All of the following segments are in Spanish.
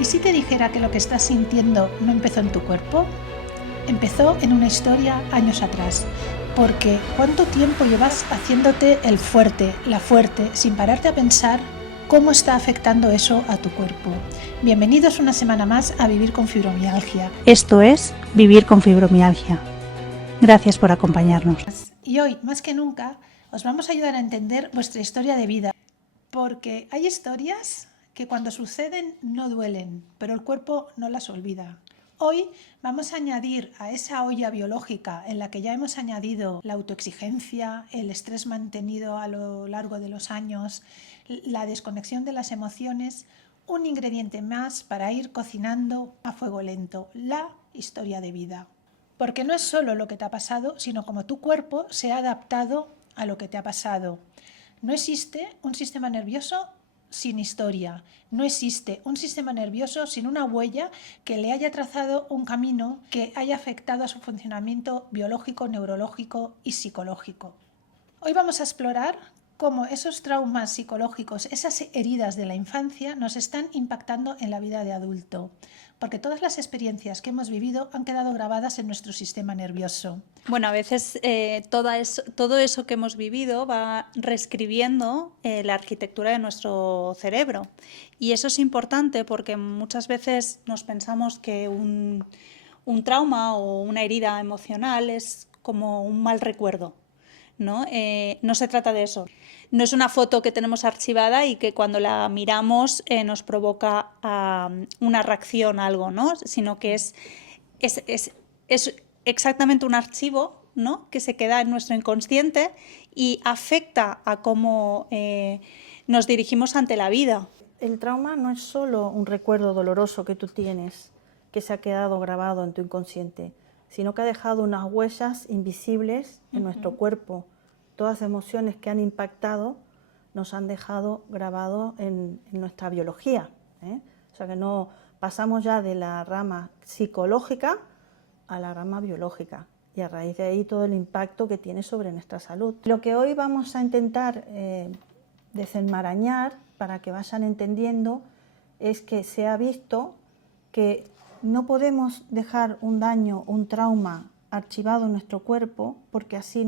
¿Y si te dijera que lo que estás sintiendo no empezó en tu cuerpo? Empezó en una historia años atrás. Porque ¿cuánto tiempo llevas haciéndote el fuerte, la fuerte, sin pararte a pensar cómo está afectando eso a tu cuerpo? Bienvenidos una semana más a Vivir con Fibromialgia. Esto es Vivir con Fibromialgia. Gracias por acompañarnos. Y hoy, más que nunca, os vamos a ayudar a entender vuestra historia de vida. Porque hay historias que cuando suceden no duelen, pero el cuerpo no las olvida. Hoy vamos a añadir a esa olla biológica en la que ya hemos añadido la autoexigencia, el estrés mantenido a lo largo de los años, la desconexión de las emociones, un ingrediente más para ir cocinando a fuego lento, la historia de vida. Porque no es solo lo que te ha pasado, sino cómo tu cuerpo se ha adaptado a lo que te ha pasado. No existe un sistema nervioso sin historia. No existe un sistema nervioso sin una huella que le haya trazado un camino que haya afectado a su funcionamiento biológico, neurológico y psicológico. Hoy vamos a explorar cómo esos traumas psicológicos, esas heridas de la infancia nos están impactando en la vida de adulto. Porque todas las experiencias que hemos vivido han quedado grabadas en nuestro sistema nervioso. Bueno, a veces todo eso que hemos vivido va reescribiendo la arquitectura de nuestro cerebro. Y eso es importante porque muchas veces nos pensamos que un trauma o una herida emocional es como un mal recuerdo, ¿no? No se trata de eso. No es una foto que tenemos archivada y que cuando la miramos nos provoca una reacción a algo, ¿no? Sino que es exactamente un archivo, ¿no? Que se queda en nuestro inconsciente y afecta a cómo nos dirigimos ante la vida. El trauma no es solo un recuerdo doloroso que tú tienes, que se ha quedado grabado en tu inconsciente, sino que ha dejado unas huellas invisibles en nuestro cuerpo. Todas las emociones que han impactado nos han dejado grabado en nuestra biología, ¿eh? O sea que no pasamos ya de la rama psicológica a la rama biológica y a raíz de ahí todo el impacto que tiene sobre nuestra salud. Lo que hoy vamos a intentar desenmarañar para que vayan entendiendo es que se ha visto que no podemos dejar un daño, un trauma archivado en nuestro cuerpo, porque así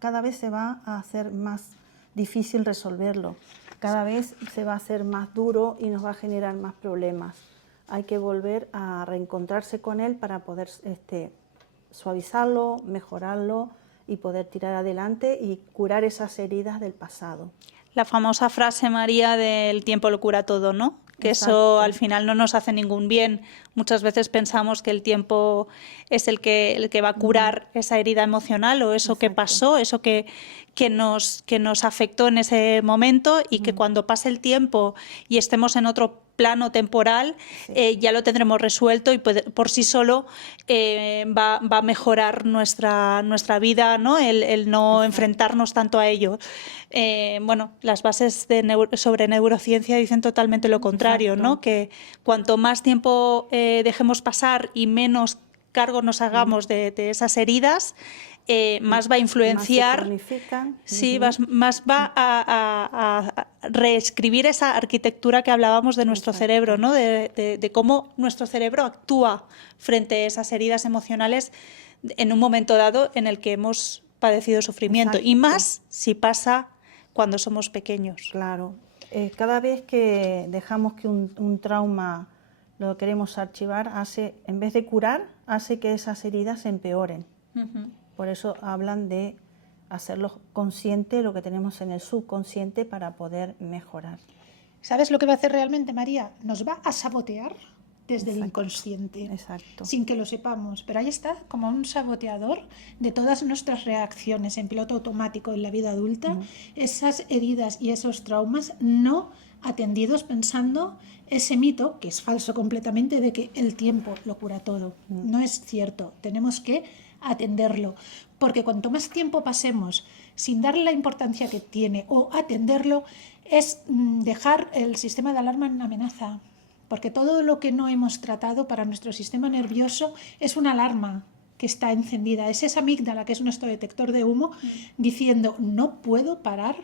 cada vez se va a hacer más difícil resolverlo, cada vez se va a hacer más duro y nos va a generar más problemas. Hay que volver a reencontrarse con él para poder suavizarlo, mejorarlo y poder tirar adelante y curar esas heridas del pasado. La famosa frase, María, del tiempo lo cura todo, ¿no? Que Exacto. Eso al final no nos hace ningún bien. Muchas veces pensamos que el tiempo es el que va a curar esa herida emocional o eso que pasó, eso que nos afectó en ese momento y que cuando pase el tiempo y estemos en otro plano temporal, ya lo tendremos resuelto y por sí solo va a mejorar nuestra vida, ¿no? El no enfrentarnos tanto a ello. Bueno, las bases sobre neurociencia dicen totalmente lo contrario, ¿no? Que cuanto más tiempo dejemos pasar y menos cargo nos hagamos de esas heridas, más va a influenciar, sí, más va a reescribir esa arquitectura que hablábamos de nuestro cerebro, ¿no? De cómo nuestro cerebro actúa frente a esas heridas emocionales en un momento dado en el que hemos padecido sufrimiento. Exacto. Y más si pasa cuando somos pequeños. Claro, cada vez que dejamos que un trauma lo queremos archivar, en vez de curar, hace que esas heridas se empeoren. Por eso hablan de hacerlo consciente, lo que tenemos en el subconsciente para poder mejorar. ¿Sabes lo que va a hacer realmente, María? Nos va a sabotear desde el inconsciente, sin que lo sepamos. Pero ahí está, como un saboteador de todas nuestras reacciones en piloto automático en la vida adulta, esas heridas y esos traumas no atendidos, pensando ese mito, que es falso completamente, de que el tiempo lo cura todo. No es cierto, tenemos que atenderlo, porque cuanto más tiempo pasemos sin darle la importancia que tiene o atenderlo, es dejar el sistema de alarma en amenaza, porque todo lo que no hemos tratado para nuestro sistema nervioso es una alarma que está encendida. Es esa amígdala, que es nuestro detector de humo, diciendo, no puedo parar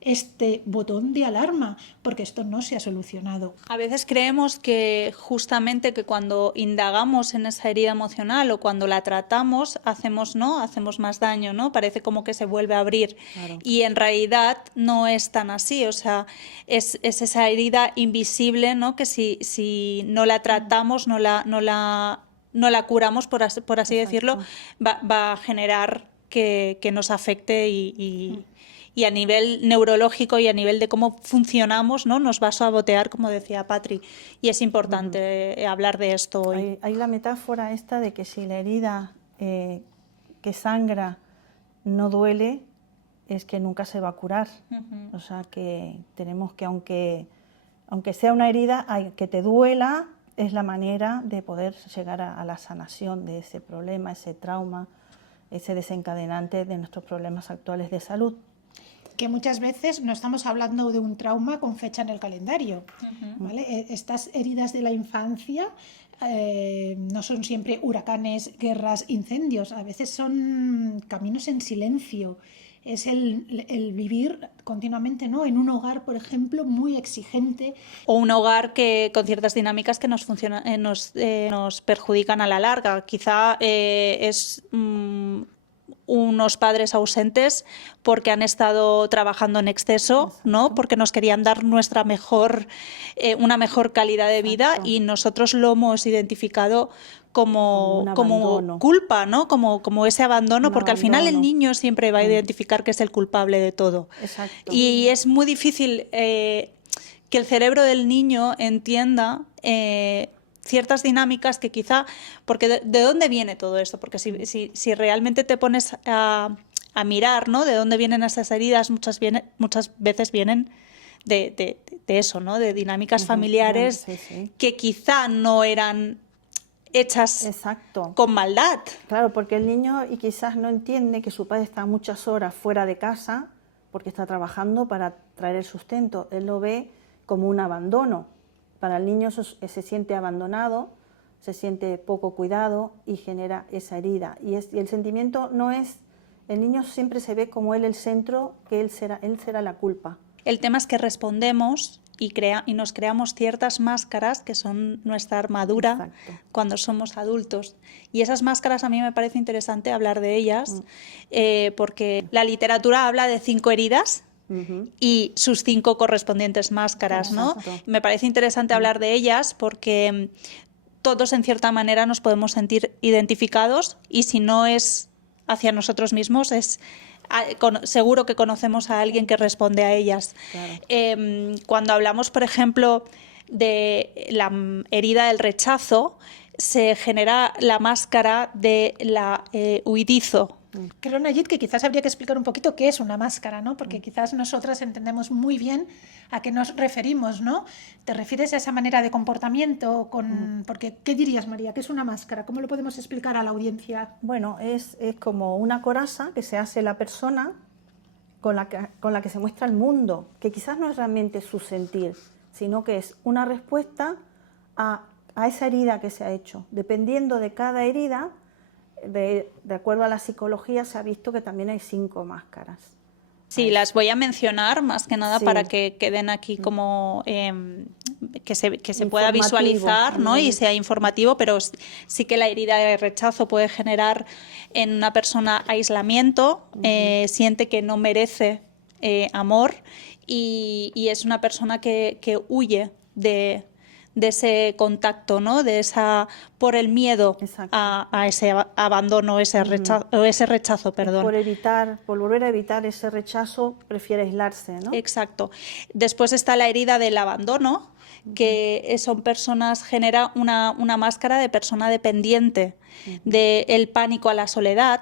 este botón de alarma porque esto no se ha solucionado. A veces creemos que justamente que cuando indagamos en esa herida emocional o cuando la tratamos hacemos más daño, ¿no? Parece como que se vuelve a abrir. Claro. Y en realidad no es tan así, o sea, es esa herida invisible, ¿no? Que si no la tratamos, no la curamos, por así decirlo, va a generar que nos afecte y a nivel neurológico y a nivel de cómo funcionamos, ¿no? Nos va a sabotear, como decía Patri, y es importante hablar de esto hoy. Hay la metáfora esta de que si la herida que sangra no duele, es que nunca se va a curar. O sea, que tenemos que, aunque sea una herida, que te duela, es la manera de poder llegar a la sanación de ese problema, ese trauma, ese desencadenante de nuestros problemas actuales de salud. Que muchas veces no estamos hablando de un trauma con fecha en el calendario, ¿vale? Estas heridas de la infancia no son siempre huracanes, guerras, incendios, a veces son caminos en silencio. Es el vivir continuamente, ¿no? En un hogar, por ejemplo, muy exigente. O un hogar que con ciertas dinámicas que nos perjudican a la larga. Quizá es unos padres ausentes porque han estado trabajando en exceso, ¿no? Porque nos querían dar una mejor calidad de vida y nosotros lo hemos identificado como culpa, ¿no? Como ese abandono, porque al final el niño siempre va a identificar que es el culpable de todo. Exacto. Y es muy difícil que el cerebro del niño entienda ciertas dinámicas que quizá... Porque ¿de dónde viene todo esto? Porque si realmente te pones a mirar, ¿no? De dónde vienen esas heridas, muchas veces vienen de eso, ¿no? De dinámicas familiares que quizá no eran hechas con maldad. Claro, porque el niño y quizás no entiende que su padre está muchas horas fuera de casa porque está trabajando para traer el sustento. Él lo ve como un abandono. Para el niño se siente abandonado, se siente poco cuidado y genera esa herida. Y el sentimiento no es... El niño siempre se ve como él el centro, que él será la culpa. El tema es que respondemos y nos creamos ciertas máscaras que son nuestra armadura cuando somos adultos. Y esas máscaras a mí me parece interesante hablar de ellas porque la literatura habla de 5 heridas y sus 5 correspondientes máscaras, ¿no? Me parece interesante hablar de ellas porque todos en cierta manera nos podemos sentir identificados y si no es hacia nosotros mismos es... seguro que conocemos a alguien que responde a ellas. Claro. Cuando hablamos, por ejemplo, de la herida del rechazo, se genera la máscara de la huidizo. Creo, Nayit, que quizás habría que explicar un poquito qué es una máscara, ¿no? Porque quizás nosotras entendemos muy bien a qué nos referimos, ¿no? ¿Te refieres a esa manera de comportamiento? Porque, ¿qué dirías, María? ¿Qué es una máscara? ¿Cómo lo podemos explicar a la audiencia? Bueno, es como una coraza que se hace la persona con la que se muestra el mundo, que quizás no es realmente su sentir, sino que es una respuesta a esa herida que se ha hecho. Dependiendo de cada herida, de acuerdo a la psicología, se ha visto que también hay 5 máscaras. Sí, las voy a mencionar más que nada para que queden aquí como que se pueda visualizar, ¿no? Y sea informativo, pero sí que la herida de rechazo puede generar en una persona aislamiento, siente que no merece amor y es una persona que huye de ese contacto, ¿no? Por el miedo a ese abandono, ese rechazo, perdón. Por volver a evitar ese rechazo, prefiere aislarse, ¿no? Exacto. Después está la herida del abandono, que son personas, genera una máscara de persona dependiente, del pánico a la soledad,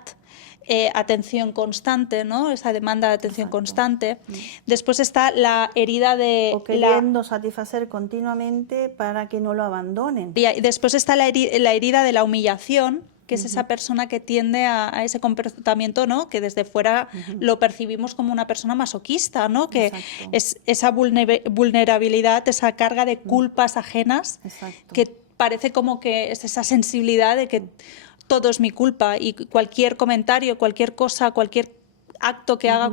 atención constante, ¿no? Esa demanda de atención constante. Después está la herida de... O queriendo satisfacer continuamente para que no lo abandonen. Y después está la herida de la humillación, que es esa persona que tiende a ese comportamiento, ¿no? Que desde fuera lo percibimos como una persona masoquista, ¿no? Que es esa vulnerabilidad, esa carga de culpas ajenas, que parece como que es esa sensibilidad de que todo es mi culpa y cualquier comentario, cualquier cosa, cualquier acto que haga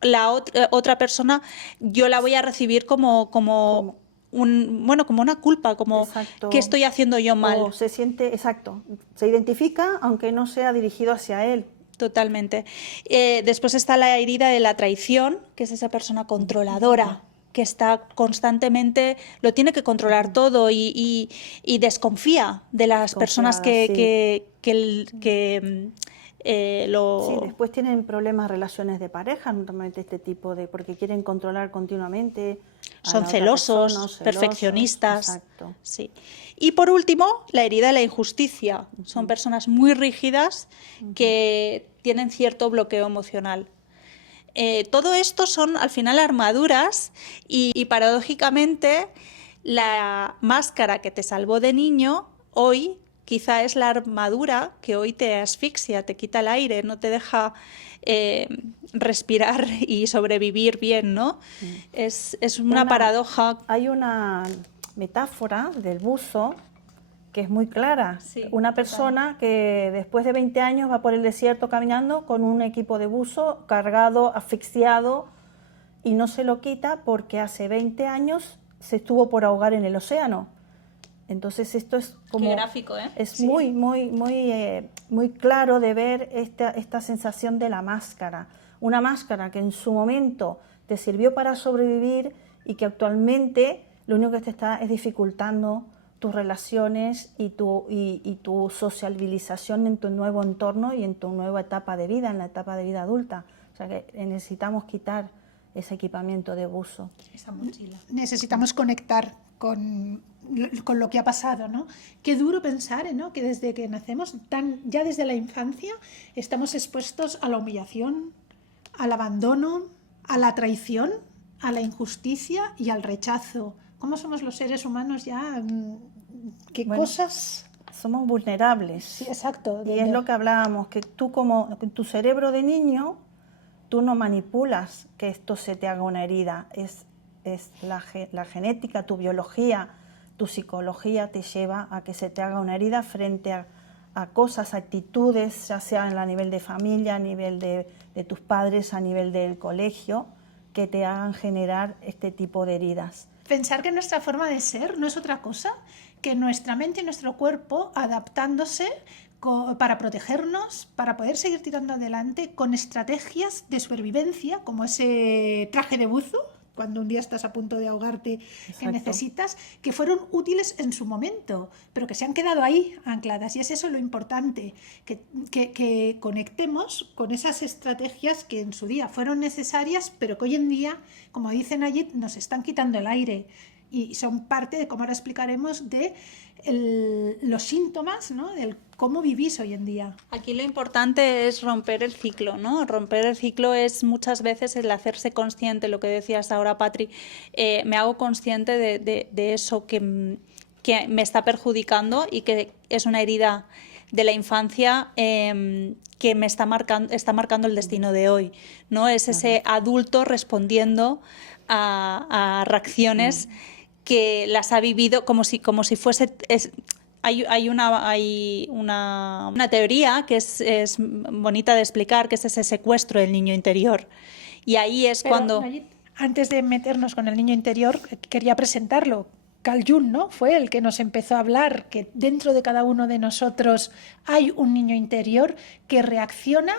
la otra persona, yo la voy a recibir como como una culpa, como Exacto. ¿qué estoy haciendo yo mal? O se siente, exacto, se identifica aunque no sea dirigido hacia él. Totalmente. Después está la herida de la traición, que es esa persona controladora, que está constantemente, lo tiene que controlar todo y desconfía de las personas que Sí, después tienen problemas, relaciones de pareja, normalmente este tipo de, porque quieren controlar continuamente. Son celosos, celosos, perfeccionistas. Exacto. Sí. Y por último, la herida de la injusticia. Son personas muy rígidas que tienen cierto bloqueo emocional. Todo esto son al final armaduras y paradójicamente la máscara que te salvó de niño hoy quizá es la armadura que hoy te asfixia, te quita el aire, no te deja respirar y sobrevivir bien, ¿no? Es una paradoja. Hay una metáfora del buzo que es muy clara. Sí, una persona que después de 20 años va por el desierto caminando con un equipo de buzo cargado, asfixiado, y no se lo quita porque hace 20 años se estuvo por ahogar en el océano. Entonces esto es como... Qué gráfico, ¿eh? Es Sí. muy claro de ver esta sensación de la máscara. Una máscara que en su momento te sirvió para sobrevivir y que actualmente lo único que te está es dificultando tus relaciones y tu sociabilización en tu nuevo entorno y en tu nueva etapa de vida, en la etapa de vida adulta. O sea que necesitamos quitar ese equipamiento de buzo. Esa mochila. Necesitamos conectar con lo que ha pasado, ¿no? Qué duro pensar, ¿no? Que desde que nacemos, ya desde la infancia, estamos expuestos a la humillación, al abandono, a la traición, a la injusticia y al rechazo. ¿Cómo somos los seres humanos ya? ¿Qué cosas? Somos vulnerables. Sí, exacto. Y es lo que hablábamos, que tú como en tu cerebro de niño, tú no manipulas que esto se te haga una herida. Es la genética, tu biología, tu psicología te lleva a que se te haga una herida frente a cosas, actitudes, ya sea a nivel de familia, a nivel de tus padres, a nivel del colegio, que te hagan generar este tipo de heridas. Pensar que nuestra forma de ser no es otra cosa que nuestra mente y nuestro cuerpo adaptándose para protegernos, para poder seguir tirando adelante con estrategias de supervivencia, como ese traje de buzo, cuando un día estás a punto de ahogarte, Exacto. que necesitas, que fueron útiles en su momento, pero que se han quedado ahí ancladas. Y es eso lo importante, que conectemos con esas estrategias que en su día fueron necesarias, pero que hoy en día, como dice Nayit, nos están quitando el aire. Y son parte de, como ahora explicaremos, de los síntomas, ¿no? Del cómo vivís hoy en día. Aquí lo importante es romper el ciclo, ¿no? Romper el ciclo es muchas veces el hacerse consciente, lo que decías ahora, Patri, me hago consciente de eso que me está perjudicando y que es una herida de la infancia que me está marcando el destino de hoy, ¿no? Es ese adulto respondiendo a reacciones que las ha vivido como si fuese... Hay una teoría que es bonita de explicar, que es ese secuestro del niño interior. Y ahí es cuando... Antes de meternos con el niño interior, quería presentarlo. Carl Jung, ¿no? Fue el que nos empezó a hablar que dentro de cada uno de nosotros hay un niño interior que reacciona,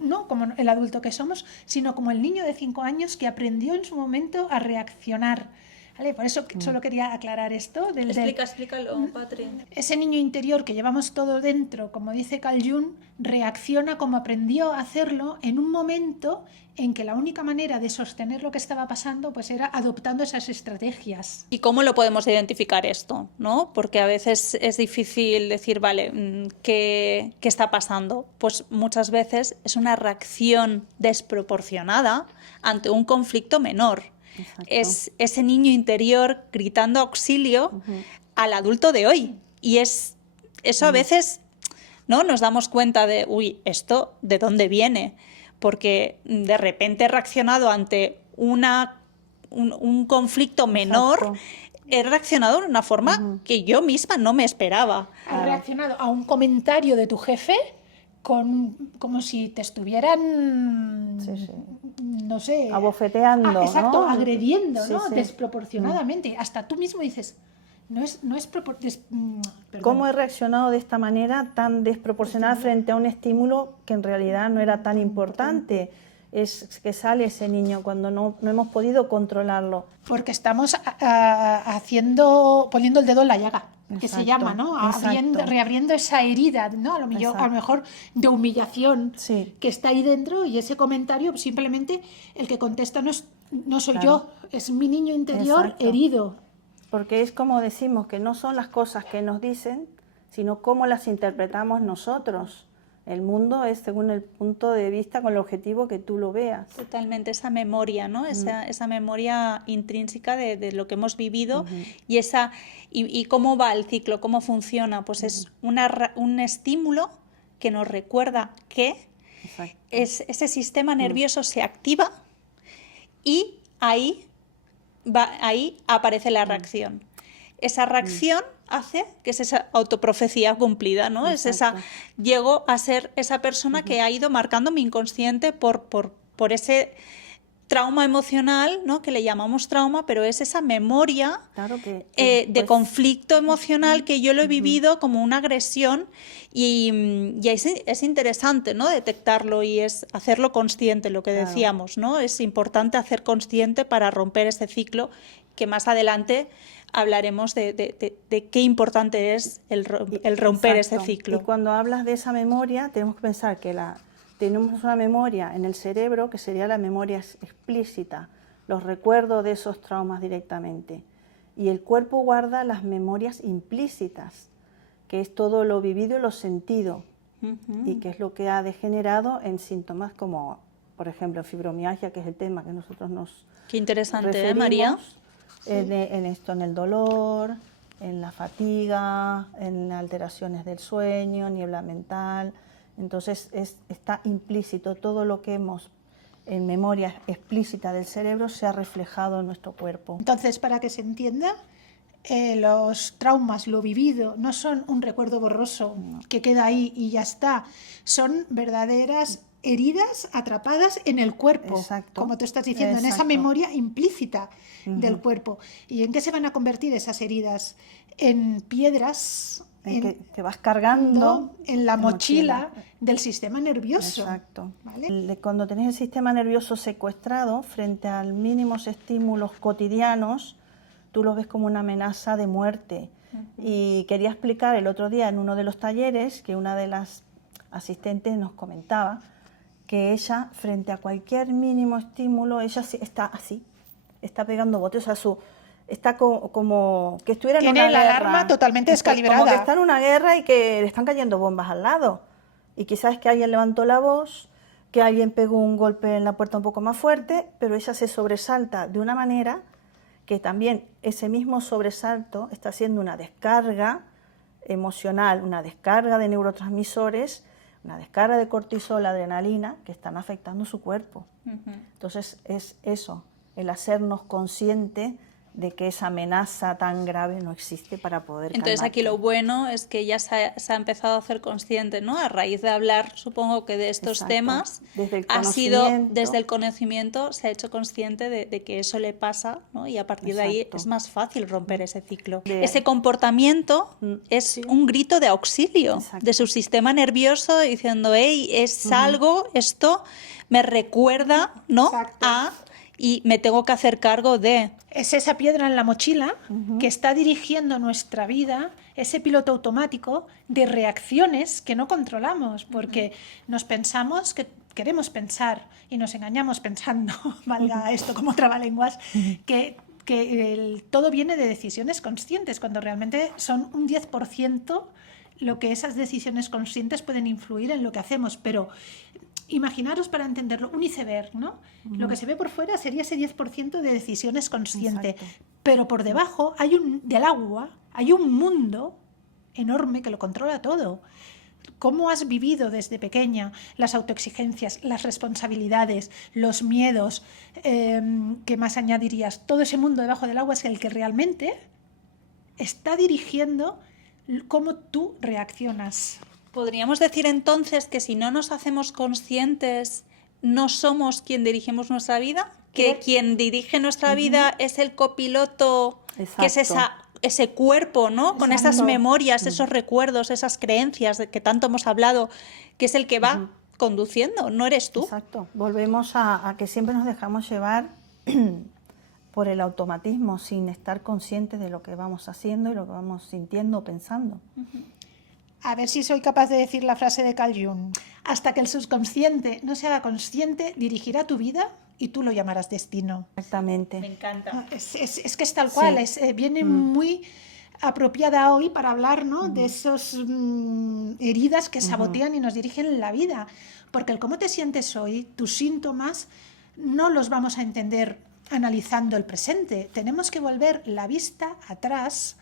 no como el adulto que somos, sino como el niño de 5 años que aprendió en su momento a reaccionar. ¿Vale? Por eso solo quería aclarar esto. Explícalo, Patri. Ese niño interior que llevamos todo dentro, como dice Carl Jung, reacciona como aprendió a hacerlo en un momento en que la única manera de sostener lo que estaba pasando pues era adoptando esas estrategias. ¿Y cómo lo podemos identificar esto? ¿No? Porque a veces es difícil decir, vale, ¿qué está pasando? Pues muchas veces es una reacción desproporcionada ante un conflicto menor. Exacto. Es ese niño interior gritando auxilio al adulto de hoy. Y eso a veces, ¿no? Nos damos cuenta de, uy, ¿esto de dónde viene? Porque de repente he reaccionado ante un conflicto menor. Exacto. he reaccionado de una forma que yo misma no me esperaba. Has reaccionado a un comentario de tu jefe como si te estuvieran, no sé, abofeteando, exacto, ¿no? agrediendo, Sí, ¿no? sí. Desproporcionadamente. Hasta tú mismo dices, perdón. ¿Cómo he reaccionado de esta manera tan desproporcionada frente a un estímulo que en realidad no era tan importante? Es que sale ese niño cuando no hemos podido controlarlo. Porque estamos poniendo el dedo en la llaga, que se llama, ¿no? Reabriendo esa herida, ¿no? A lo mejor de humillación que está ahí dentro, y ese comentario, simplemente el que contesta no soy yo, es mi niño interior herido. Porque es como decimos, que no son las cosas que nos dicen, sino cómo las interpretamos nosotros. El mundo es según el punto de vista, con el objetivo que tú lo veas. Totalmente, esa memoria, ¿no? Esa memoria intrínseca de lo que hemos vivido y cómo va el ciclo, cómo funciona. Pues es un estímulo que nos recuerda que ese sistema nervioso se activa y ahí aparece la reacción. Esa reacción hace que es esa autoprofecía cumplida, ¿no? Exacto. Llego a ser esa persona que ha ido marcando mi inconsciente por ese trauma emocional, ¿no? Que le llamamos trauma, pero es esa memoria de conflicto emocional que yo lo he vivido como una agresión, y es interesante, ¿no? Detectarlo y es hacerlo consciente, lo que decíamos, ¿no? Es importante hacer consciente para romper ese ciclo, que más adelante hablaremos de qué importante es el romper ese ciclo. Y cuando hablas de esa memoria, tenemos que pensar que tenemos una memoria en el cerebro que sería la memoria explícita, los recuerdos de esos traumas directamente. Y el cuerpo guarda las memorias implícitas, que es todo lo vivido y lo sentido, y que es lo que ha degenerado en síntomas como, por ejemplo, fibromialgia, que es el tema que nosotros nos Qué interesante, referimos, María. En el dolor, en la fatiga, en alteraciones del sueño, niebla mental. Entonces está implícito, todo lo que hemos en memoria explícita del cerebro se ha reflejado en nuestro cuerpo. Entonces, para que se entienda, los traumas, lo vivido, no son un recuerdo borroso que queda ahí y ya está, son verdaderas heridas atrapadas en el cuerpo, como tú estás diciendo, en esa memoria implícita del cuerpo. ¿Y en qué se van a convertir esas heridas? En piedras que te vas cargando en la mochila del sistema nervioso. Exacto. ¿Vale? Cuando tenés el sistema nervioso secuestrado frente a mínimos estímulos cotidianos, tú los ves como una amenaza de muerte. Y quería explicar el otro día en uno de los talleres que una de las asistentes nos comentaba que ella, frente a cualquier mínimo estímulo, ella está así, está pegando botes, o sea, está como que estuviera en una guerra. Tiene la alarma totalmente descalibrada. Como que está en una guerra y que le están cayendo bombas al lado. Y quizás que alguien levantó la voz, que alguien pegó un golpe en la puerta un poco más fuerte, pero ella se sobresalta de una manera que también ese mismo sobresalto está haciendo una descarga emocional, una descarga de neurotransmisores, una descarga de cortisol, adrenalina, que están afectando su cuerpo. Entonces es eso, el hacernos consciente de que esa amenaza tan grave no existe para poder Entonces calmarte. aquí lo bueno es que ya se ha empezado a hacer consciente, ¿no? A raíz de hablar, supongo que de estos temas, ha sido desde el conocimiento, se ha hecho consciente de que eso le pasa, ¿no? Y a partir de ahí es más fácil romper ese ciclo. Ese comportamiento es un grito de auxilio de su sistema nervioso diciendo, hey, es algo, esto me recuerda, ¿no? Y me tengo que hacer cargo de... Es esa piedra en la mochila que está dirigiendo nuestra vida, ese piloto automático de reacciones que no controlamos, porque nos pensamos que queremos pensar y nos engañamos pensando, valga esto como trabalenguas, que todo viene de decisiones conscientes, cuando realmente son un 10% lo que esas decisiones conscientes pueden influir en lo que hacemos, pero... Imaginaros, para entenderlo, un iceberg, ¿no? Lo que se ve por fuera sería ese 10% de decisiones conscientes, pero por debajo del agua hay un mundo enorme que lo controla todo. ¿Cómo has vivido desde pequeña las autoexigencias, las responsabilidades, los miedos? ¿Qué más añadirías? Todo ese mundo debajo del agua es el que realmente está dirigiendo cómo tú reaccionas. Podríamos decir entonces que si no nos hacemos conscientes, no somos quien dirigimos nuestra vida, que quien dirige nuestra vida es el copiloto, que es ese cuerpo, ¿no? Con esas memorias, esos recuerdos, esas creencias de que tanto hemos hablado, que es el que va conduciendo, no eres tú. Exacto. Volvemos a que siempre nos dejamos llevar por el automatismo sin estar conscientes de lo que vamos haciendo y lo que vamos sintiendo o pensando. A ver si soy capaz de decir la frase de Carl Jung. Hasta que el subconsciente no se haga consciente, dirigirá tu vida y tú lo llamarás destino. Exactamente. Me encanta. Es que es tal cual, viene muy apropiada hoy para hablar, ¿no? De esas heridas que sabotean y nos dirigen la vida. Porque el cómo te sientes hoy, tus síntomas, no los vamos a entender analizando el presente. Tenemos que volver la vista atrás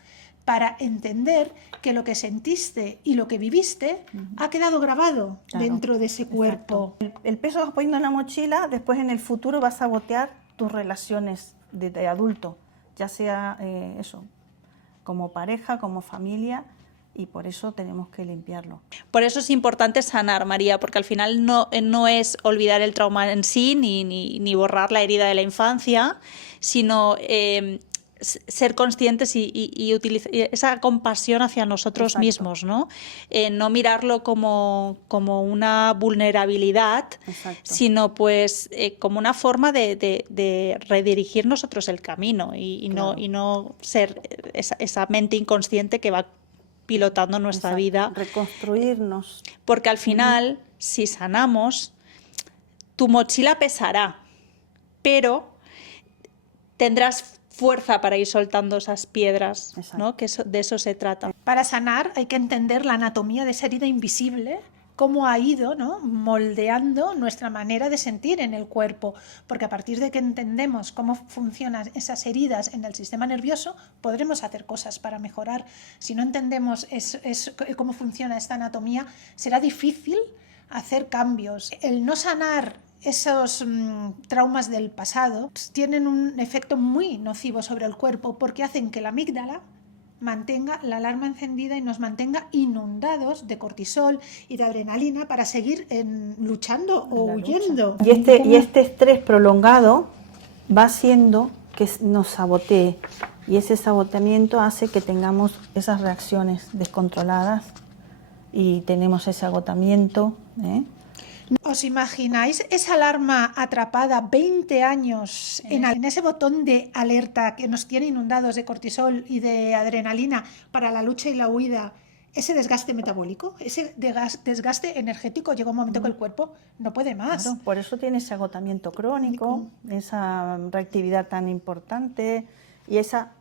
para entender que lo que sentiste y lo que viviste ha quedado grabado dentro de ese cuerpo. El peso vas poniendo en la mochila, después en el futuro vas a sabotear tus relaciones de adulto, ya sea eso, como pareja, como familia, y por eso tenemos que limpiarlo. Por eso es importante sanar, María, porque al final no es olvidar el trauma en sí, ni borrar la herida de la infancia, sino ser conscientes y utilizar esa compasión hacia nosotros mismos, ¿no? No mirarlo como una vulnerabilidad, sino pues como una forma de redirigir nosotros el camino y no ser esa mente inconsciente que va pilotando nuestra vida. Reconstruirnos. Porque al final, si sanamos, tu mochila pesará, pero tendrás fuerza para ir soltando esas piedras, ¿no? Que de eso se trata. Para sanar hay que entender la anatomía de esa herida invisible, cómo ha ido, ¿no? Moldeando nuestra manera de sentir en el cuerpo, porque a partir de que entendemos cómo funcionan esas heridas en el sistema nervioso, podremos hacer cosas para mejorar. Si no entendemos cómo funciona esta anatomía, será difícil hacer cambios. El no sanar esos traumas del pasado tienen un efecto muy nocivo sobre el cuerpo porque hacen que la amígdala mantenga la alarma encendida y nos mantenga inundados de cortisol y de adrenalina para seguir luchando o huyendo. Y este estrés prolongado va haciendo que nos sabotee, y ese saboteamiento hace que tengamos esas reacciones descontroladas y tenemos ese agotamiento, ¿Os imagináis esa alarma atrapada 20 años en ese botón de alerta que nos tiene inundados de cortisol y de adrenalina para la lucha y la huida? Ese desgaste metabólico, ese desgaste energético, llega un momento que el cuerpo no puede más. Claro, por eso tiene ese agotamiento crónico, esa reactividad tan importante y esa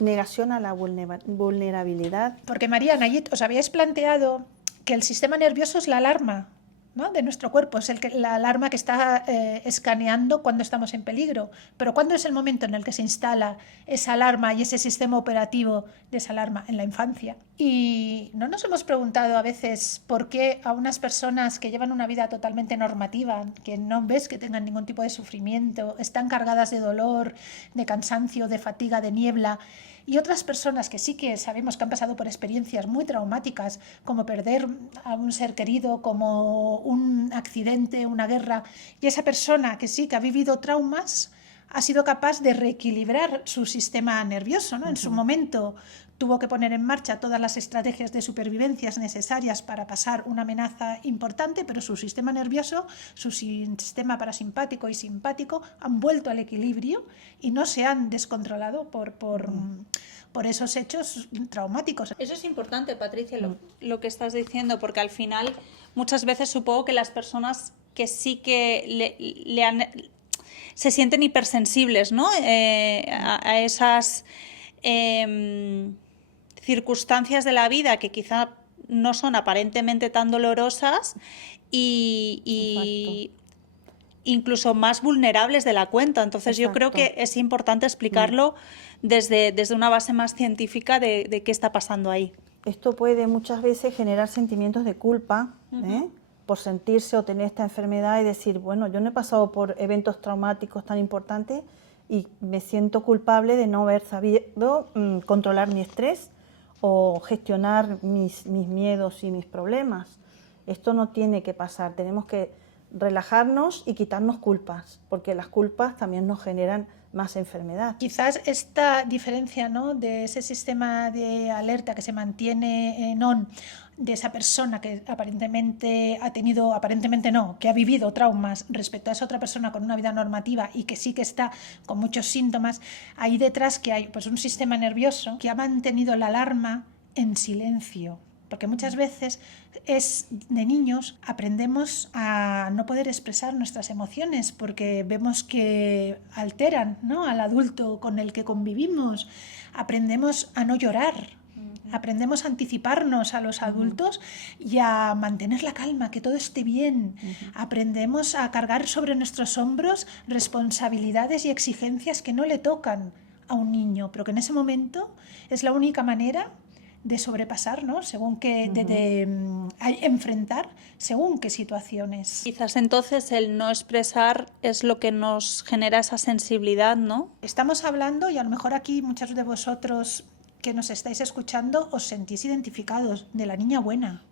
negación a la vulnerabilidad. Porque María, Nayit, ¿os habíais planteado que el sistema nervioso es la alarma, ¿no? de nuestro cuerpo? Es la alarma que está escaneando cuando estamos en peligro. Pero ¿cuándo es el momento en el que se instala esa alarma y ese sistema operativo de esa alarma? En la infancia. Y no nos hemos preguntado a veces por qué a unas personas que llevan una vida totalmente normativa, que no ves que tengan ningún tipo de sufrimiento, están cargadas de dolor, de cansancio, de fatiga, de niebla, y otras personas que sí que sabemos que han pasado por experiencias muy traumáticas, como perder a un ser querido, como un accidente, una guerra, y esa persona que sí que ha vivido traumas ha sido capaz de reequilibrar su sistema nervioso, ¿no? En su momento tuvo que poner en marcha todas las estrategias de supervivencia necesarias para pasar una amenaza importante, pero su sistema nervioso, su sistema parasimpático y simpático han vuelto al equilibrio y no se han descontrolado por esos hechos traumáticos. Eso es importante, Patricia, lo que estás diciendo, porque al final muchas veces supongo que las personas que sí que se sienten hipersensibles, ¿no? A esas circunstancias de la vida que quizá no son aparentemente tan dolorosas y incluso más vulnerables de la cuenta. Entonces yo creo que es importante explicarlo desde una base más científica de qué está pasando ahí. Esto puede muchas veces generar sentimientos de culpa, por sentirse o tener esta enfermedad y decir, bueno, yo no he pasado por eventos traumáticos tan importantes y me siento culpable de no haber sabido controlar mi estrés o gestionar mis miedos y mis problemas. Esto no tiene que pasar, tenemos que relajarnos y quitarnos culpas, porque las culpas también nos generan más enfermedad. Quizás esta diferencia, ¿no?, de ese sistema de alerta que se mantiene en on, de esa persona que aparentemente ha tenido, aparentemente no, que ha vivido traumas respecto a esa otra persona con una vida normativa y que sí que está con muchos síntomas, ahí detrás que hay pues un sistema nervioso que ha mantenido la alarma en silencio. Porque muchas veces de niños aprendemos a no poder expresar nuestras emociones porque vemos que alteran, ¿no?, al adulto con el que convivimos. Aprendemos a no llorar, aprendemos a anticiparnos a los adultos y a mantener la calma, que todo esté bien. Aprendemos a cargar sobre nuestros hombros responsabilidades y exigencias que no le tocan a un niño, pero que en ese momento es la única manera de sobrepasar, ¿no?, según qué, de enfrentar según qué situaciones. Quizás entonces el no expresar es lo que nos genera esa sensibilidad, ¿no? Estamos hablando, y a lo mejor aquí muchos de vosotros que nos estáis escuchando os sentís identificados, de la niña buena.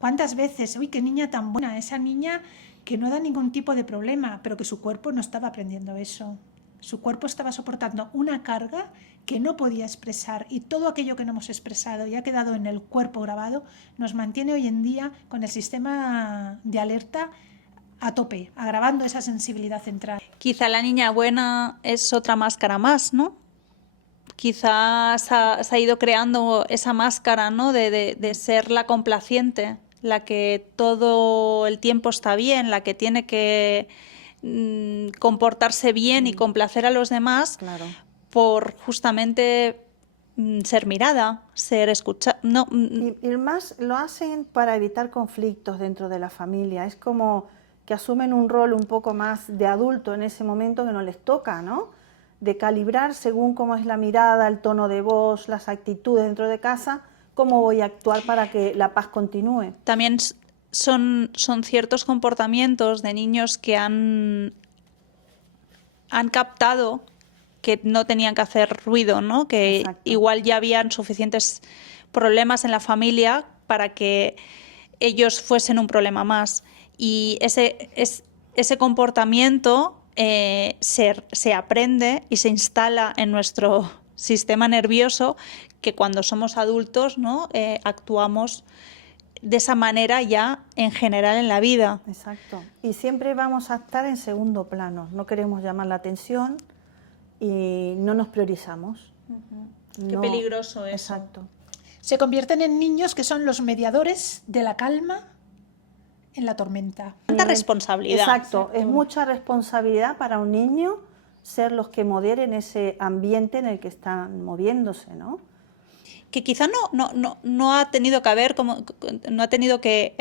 ¿Cuántas veces, uy, qué niña tan buena, esa niña que no da ningún tipo de problema, pero que su cuerpo no estaba aprendiendo eso? Su cuerpo estaba soportando una carga que no podía expresar, y todo aquello que no hemos expresado y ha quedado en el cuerpo grabado nos mantiene hoy en día con el sistema de alerta a tope, agravando esa sensibilidad central. Quizá la niña buena es otra máscara más, ¿no? Quizás se ha ido creando esa máscara, ¿no?, de ser la complaciente, la que todo el tiempo está bien, la que tiene que comportarse bien y complacer a los demás, Claro. por justamente ser mirada, ser escuchada. No, Y más lo hacen para evitar conflictos dentro de la familia. Es como que asumen un rol un poco más de adulto en ese momento que no les toca, ¿no? De calibrar según cómo es la mirada, el tono de voz, las actitudes dentro de casa, cómo voy a actuar para que la paz continúe. también son ciertos comportamientos de niños que han captado que no tenían que hacer ruido, ¿no? Que Exacto. igual ya habían suficientes problemas en la familia para que ellos fuesen un problema más. Y ese comportamiento se aprende y se instala en nuestro sistema nervioso, que cuando somos adultos, ¿no?, actuamos de esa manera ya en general en la vida. Exacto. Y siempre vamos a estar en segundo plano. No queremos llamar la atención y no nos priorizamos. Qué peligroso eso. Exacto. Se convierten en niños que son los mediadores de la calma en la tormenta. Tanta responsabilidad. Exacto. Es mucha responsabilidad para un niño ser los que moderen ese ambiente en el que están moviéndose, ¿no? Que quizá no ha tenido que haber no ha tenido que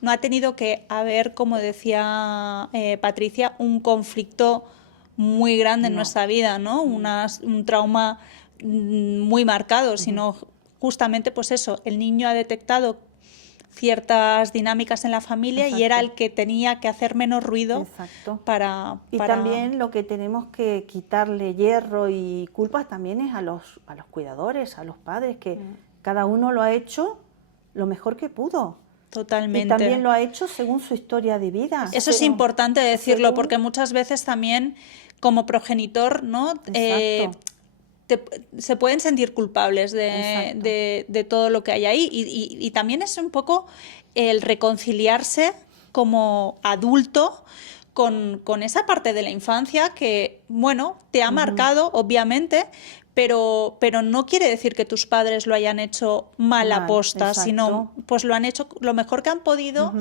no ha tenido que haber, como decía Patricia, un conflicto muy grande en nuestra vida, ¿no? Un trauma muy marcado, sino justamente pues eso, el niño ha detectado ciertas dinámicas en la familia. Exacto. Y era el que tenía que hacer menos ruido. Exacto. Y también lo que tenemos que quitarle hierro y culpas también es a los cuidadores, a los padres, que cada uno lo ha hecho lo mejor que pudo. Totalmente. Y también lo ha hecho según su historia de vida. Eso es importante decirlo, porque muchas veces también como progenitor, ¿no? Se pueden sentir culpables de todo lo que hay ahí, y también es un poco el reconciliarse como adulto con esa parte de la infancia que, bueno, te ha marcado, obviamente, pero no quiere decir que tus padres lo hayan hecho mal aposta, sino pues lo han hecho lo mejor que han podido,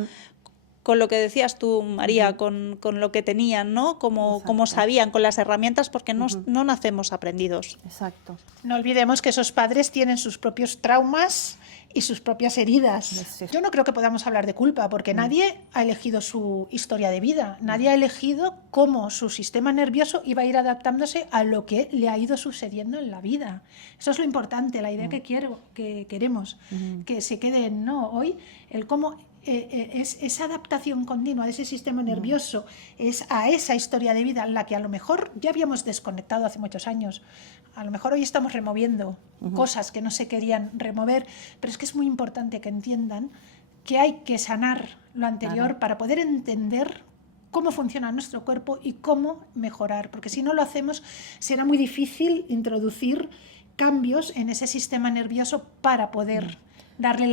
con lo que decías tú, María, con lo que tenían, ¿no? Como sabían, con las herramientas, porque no nacemos aprendidos. Exacto. No olvidemos que esos padres tienen sus propios traumas y sus propias heridas. Sí. Yo no creo que podamos hablar de culpa, porque nadie ha elegido su historia de vida, nadie ha elegido cómo su sistema nervioso iba a ir adaptándose a lo que le ha ido sucediendo en la vida. Eso es lo importante, la idea que queremos que se quede, ¿no?, hoy, el cómo es esa adaptación continua de ese sistema nervioso, es a esa historia de vida en la que a lo mejor ya habíamos desconectado hace muchos años. A lo mejor hoy estamos removiendo cosas que no se querían remover, pero es que es muy importante que entiendan que hay que sanar lo anterior para poder entender cómo funciona nuestro cuerpo y cómo mejorar, porque si no lo hacemos será muy difícil introducir cambios en ese sistema nervioso para poder darle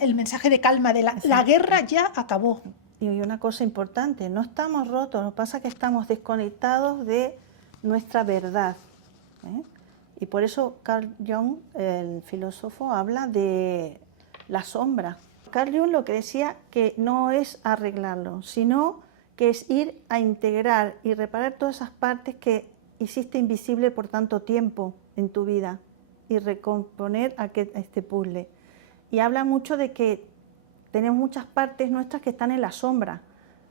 el mensaje de calma, de la guerra ya acabó. Y una cosa importante, no estamos rotos, lo que pasa es que estamos desconectados de nuestra verdad, ¿eh? Y por eso Carl Jung, el filósofo, habla de la sombra. Carl Jung lo que decía que no es arreglarlo, sino que es ir a integrar y reparar todas esas partes que hiciste invisible por tanto tiempo en tu vida y recomponer a este puzzle. Y habla mucho de que tenemos muchas partes nuestras que están en la sombra,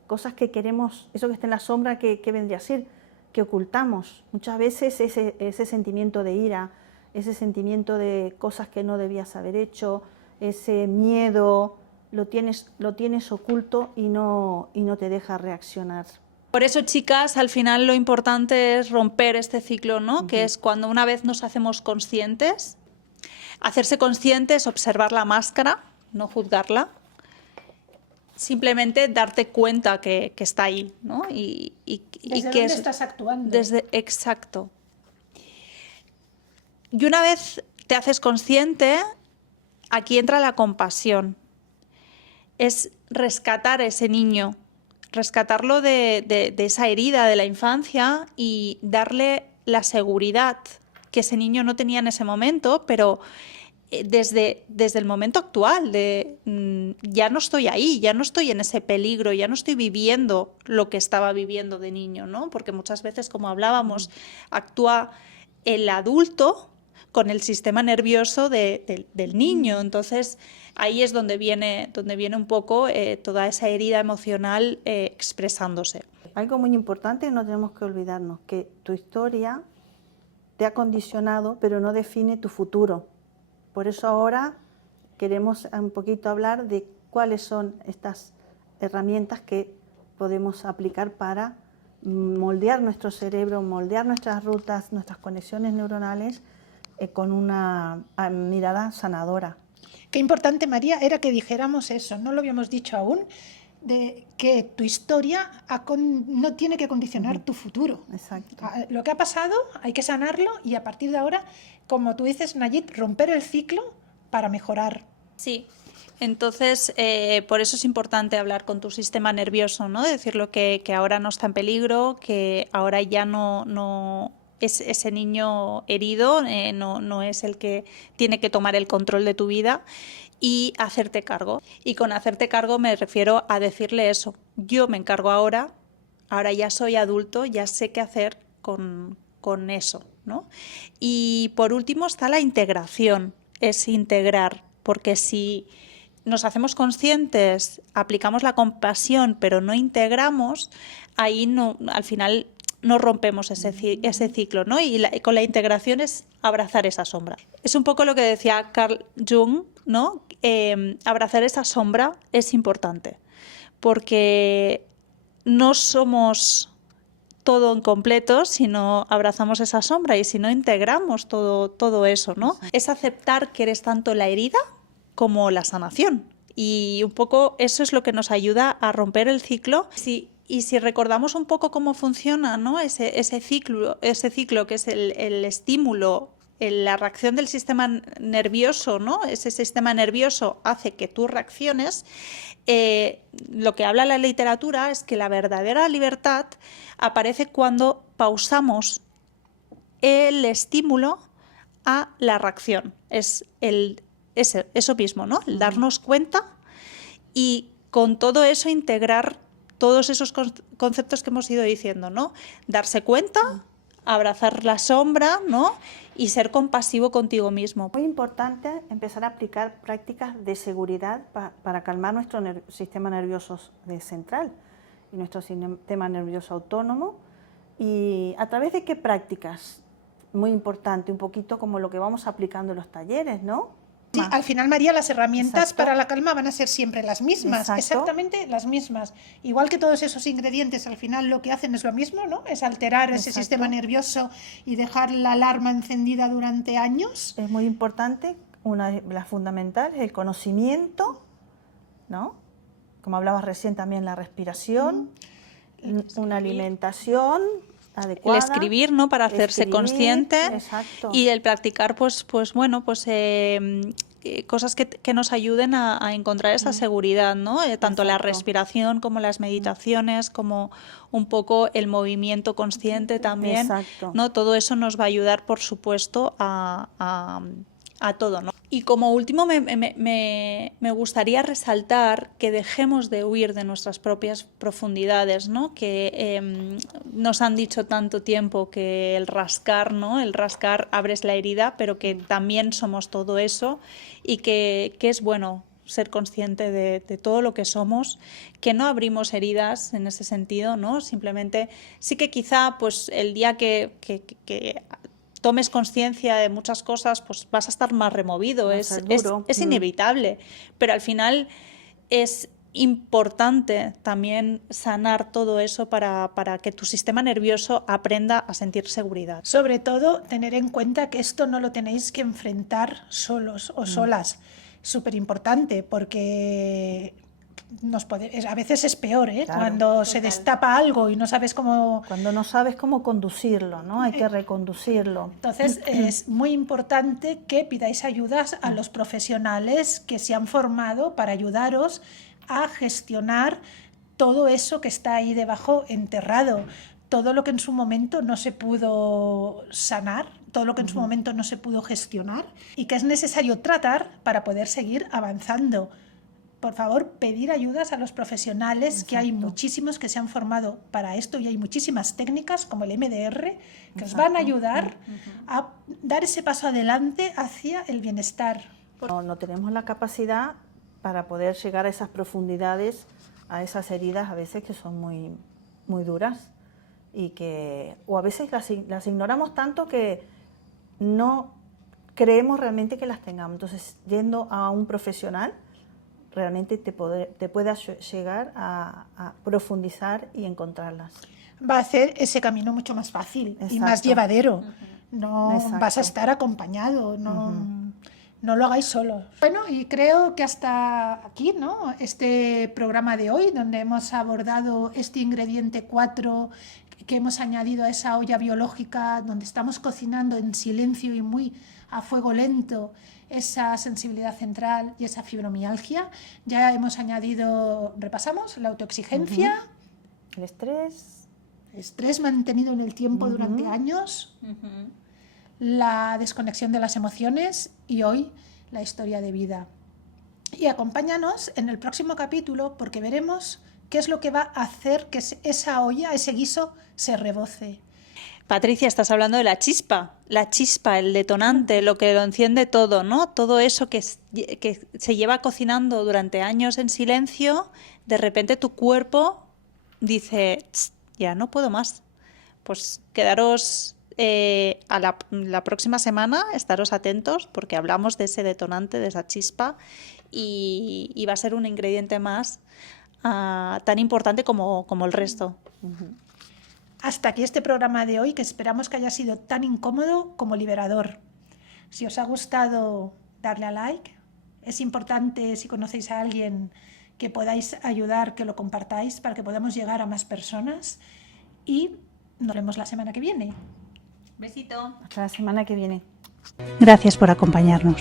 cosas que queremos, eso que está en la sombra, ¿qué vendría a ser? Que ocultamos. Muchas veces ese sentimiento de ira, ese sentimiento de cosas que no debías haber hecho, ese miedo, lo tienes oculto y no te deja reaccionar. Por eso, chicas, al final lo importante es romper este ciclo, ¿no? Que es cuando una vez nos hacemos conscientes, hacerse conscientes, observar la máscara, no juzgarla, simplemente darte cuenta que está ahí, ¿no? Y ¿Desde que dónde estás actuando? Exacto. Y una vez te haces consciente, aquí entra la compasión. Es rescatar a ese niño, rescatarlo de esa herida de la infancia y darle la seguridad que ese niño no tenía en ese momento, pero desde el momento actual, ya no estoy ahí, ya no estoy en ese peligro, ya no estoy viviendo lo que estaba viviendo de niño, ¿no? Porque muchas veces, como hablábamos, actúa el adulto con el sistema nervioso del niño. Entonces, ahí es donde viene un poco toda esa herida emocional expresándose. Algo muy importante, no tenemos que olvidarnos, que tu historia te ha condicionado, pero no define tu futuro. Por eso ahora queremos un poquito hablar de cuáles son estas herramientas que podemos aplicar para moldear nuestro cerebro, moldear nuestras rutas, nuestras conexiones neuronales con una mirada sanadora. Qué importante, María, era que dijéramos eso, no lo habíamos dicho aún, de que tu historia no tiene que condicionar tu futuro. Exacto. Lo que ha pasado hay que sanarlo y a partir de ahora, como tú dices, Nayit, romper el ciclo para mejorar. Sí, entonces por eso es importante hablar con tu sistema nervioso, ¿no? Decirlo que ahora no está en peligro, que ahora ya no es ese niño herido, no es el que tiene que tomar el control de tu vida, y hacerte cargo. Y con hacerte cargo me refiero a decirle eso. Yo me encargo ahora ya soy adulto, ya sé qué hacer con eso, ¿no? Y por último está la integración, es integrar, porque si nos hacemos conscientes, aplicamos la compasión, pero no integramos, ahí al final no rompemos ese ciclo, ¿no? Y con la integración es abrazar esa sombra. Es un poco lo que decía Carl Jung, ¿no? Abrazar esa sombra es importante, porque no somos todo en completo si no abrazamos esa sombra y si no integramos todo eso, ¿no? Es aceptar que eres tanto la herida como la sanación. Y un poco eso es lo que nos ayuda a romper el ciclo. Y si recordamos un poco cómo funciona, ¿no? ese ciclo que es el estímulo, la reacción del sistema nervioso, ¿no? Ese sistema nervioso hace que tú reacciones. Lo que habla la literatura es que la verdadera libertad aparece cuando pausamos el estímulo a la reacción. Es eso mismo, ¿no? El darnos cuenta y con todo eso integrar todos esos conceptos que hemos ido diciendo, ¿no? Darse cuenta, abrazar la sombra, ¿no? Y ser compasivo contigo mismo. Muy importante empezar a aplicar prácticas de seguridad para calmar nuestro sistema nervioso central y nuestro sistema nervioso autónomo. ¿Y a través de qué prácticas? Muy importante, un poquito como lo que vamos aplicando en los talleres, ¿no? misma. al final, María, las herramientas Exacto. para la calma van a ser siempre las mismas, Exacto. exactamente las mismas. Igual que todos esos ingredientes al final lo que hacen es lo mismo, ¿no? Es alterar ese Exacto. sistema nervioso y dejar la alarma encendida durante años. Es muy importante, la fundamental es el conocimiento, ¿no? Como hablabas recién también, la respiración, una alimentación El adecuada. escribir, ¿no? Para hacerse escribir, consciente exacto. y el practicar, pues bueno, pues cosas que nos ayuden a encontrar esa seguridad, ¿no? Tanto la Exacto. respiración como las meditaciones, como un poco el movimiento consciente también, Exacto. ¿no? Todo eso nos va a ayudar, por supuesto, a todo, ¿no? Y como último me gustaría resaltar que dejemos de huir de nuestras propias profundidades, ¿no? Que nos han dicho tanto tiempo que el rascar, ¿no? El rascar abres la herida, pero que también somos todo eso y que es bueno ser consciente de todo lo que somos, que no abrimos heridas en ese sentido, ¿no? Simplemente sí que quizá pues el día que tomes conciencia de muchas cosas, pues vas a estar más removido, Va a es ser duro. inevitable, pero al final es importante también sanar todo eso para que tu sistema nervioso aprenda a sentir seguridad. Sobre todo, tener en cuenta que esto no lo tenéis que enfrentar solos o solas. Súper importante, porque a veces es peor, ¿eh? Claro. Cuando se destapa algo y no sabes cómo... Cuando no sabes cómo conducirlo, ¿no? Hay que reconducirlo. Entonces, es muy importante que pidáis ayudas a los profesionales que se han formado para ayudaros a gestionar todo eso que está ahí debajo enterrado, todo lo que en su momento no se pudo sanar, todo lo que en su momento no se pudo gestionar y que es necesario tratar para poder seguir avanzando. Por favor, pedir ayudas a los profesionales, Exacto. que hay muchísimos que se han formado para esto y hay muchísimas técnicas como el MDR que os van a ayudar a dar ese paso adelante hacia el bienestar. No tenemos la capacidad para poder llegar a esas profundidades, a esas heridas a veces que son muy, muy duras y o a veces las ignoramos tanto que no creemos realmente que las tengamos. Entonces, yendo a un profesional realmente te pueda llegar a profundizar y encontrarlas. Va a hacer ese camino mucho más fácil y Exacto. más llevadero. No Exacto. vas a estar acompañado, no lo hagáis solos. Bueno, y creo que hasta aquí, ¿no? Este programa de hoy, donde hemos abordado este ingrediente 4 que hemos añadido a esa olla biológica, donde estamos cocinando en silencio y muy a fuego lento esa sensibilidad central y esa fibromialgia. Ya hemos añadido, repasamos, la autoexigencia, El estrés mantenido en el tiempo durante años, la desconexión de las emociones y hoy la historia de vida. Y acompáñanos en el próximo capítulo porque veremos qué es lo que va a hacer que esa olla, ese guiso, se reboce. Patricia, estás hablando de la chispa, el detonante, lo que lo enciende todo, ¿no? Todo eso que se lleva cocinando durante años en silencio, de repente tu cuerpo dice, ya no puedo más. Pues quedaros a la próxima semana, estaros atentos porque hablamos de ese detonante, de esa chispa y va a ser un ingrediente más tan importante como el resto. Hasta aquí este programa de hoy, que esperamos que haya sido tan incómodo como liberador. Si os ha gustado, darle a like. Es importante, si conocéis a alguien que podáis ayudar, que lo compartáis para que podamos llegar a más personas. Y nos vemos la semana que viene. Besito. Hasta la semana que viene. Gracias por acompañarnos.